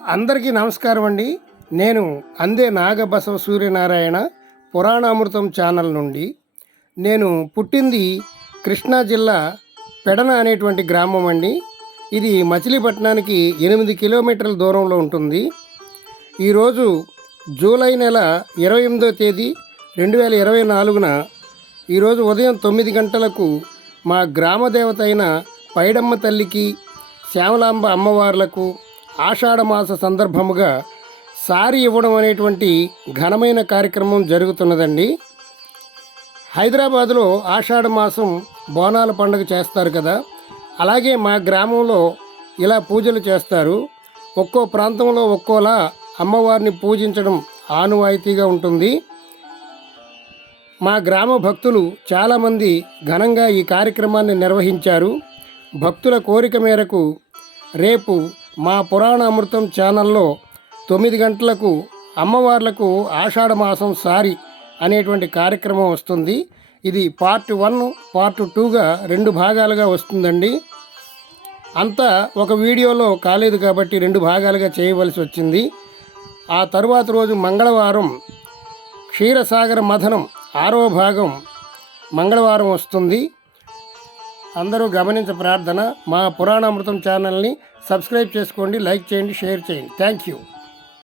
అందరికీ నమస్కారం అండి. నేను అందే నాగబసవ సూర్యనారాయణ పురాణామృతం ఛానల్ నుండి. నేను పుట్టింది కృష్ణా జిల్లా పెడన అనేటువంటి గ్రామం అండి. ఇది మచిలీపట్నానికి ఎనిమిది కిలోమీటర్ల దూరంలో ఉంటుంది. ఈరోజు జూలై నెల ఇరవై ఎనిమిదో తేదీ రెండు వేల ఇరవై నాలుగున ఈరోజు ఉదయం తొమ్మిది గంటలకు మా గ్రామ దేవత అయిన పైడమ్మ తల్లికి శ్యామలాంబ అమ్మవార్లకు ఆషాఢమాస సందర్భముగా సారి ఇవ్వడం అనేటువంటి ఘనమైన కార్యక్రమం జరుగుతున్నదండి. హైదరాబాదులో ఆషాఢ మాసం బోనాల పండుగ చేస్తారు కదా. అలాగే మా గ్రామంలో ఇలా పూజలు చేస్తారు. ఒక్కో ప్రాంతంలో ఒక్కోలా అమ్మవారిని పూజించడం ఆనువాయితీగా ఉంటుంది. మా గ్రామ భక్తులు చాలామంది ఘనంగా ఈ కార్యక్రమాన్ని నిర్వహించారు. భక్తుల కోరిక మేరకు రేపు మా పురాణ అమృతం ఛానల్లో తొమ్మిది గంటలకు అమ్మవార్లకు ఆషాఢ మాసం సారి అనేటువంటి కార్యక్రమం వస్తుంది. ఇది పార్ట్ వన్ పార్ట్ టూగా రెండు భాగాలుగా వస్తుందండి. అంతా ఒక వీడియోలో కాలేదు కాబట్టి రెండు భాగాలుగా చేయవలసి వచ్చింది. ఆ తరువాత రోజు మంగళవారం క్షీరసాగర మథనం ఆరో భాగం మంగళవారం వస్తుంది. అందరూ గమనించ ప్రార్థన మా పురాణామృతం ఛానల్ని సబ్స్క్రైబ్ చేసుకోండి లైక్ చేయండి షేర్ చేయండి. Thank you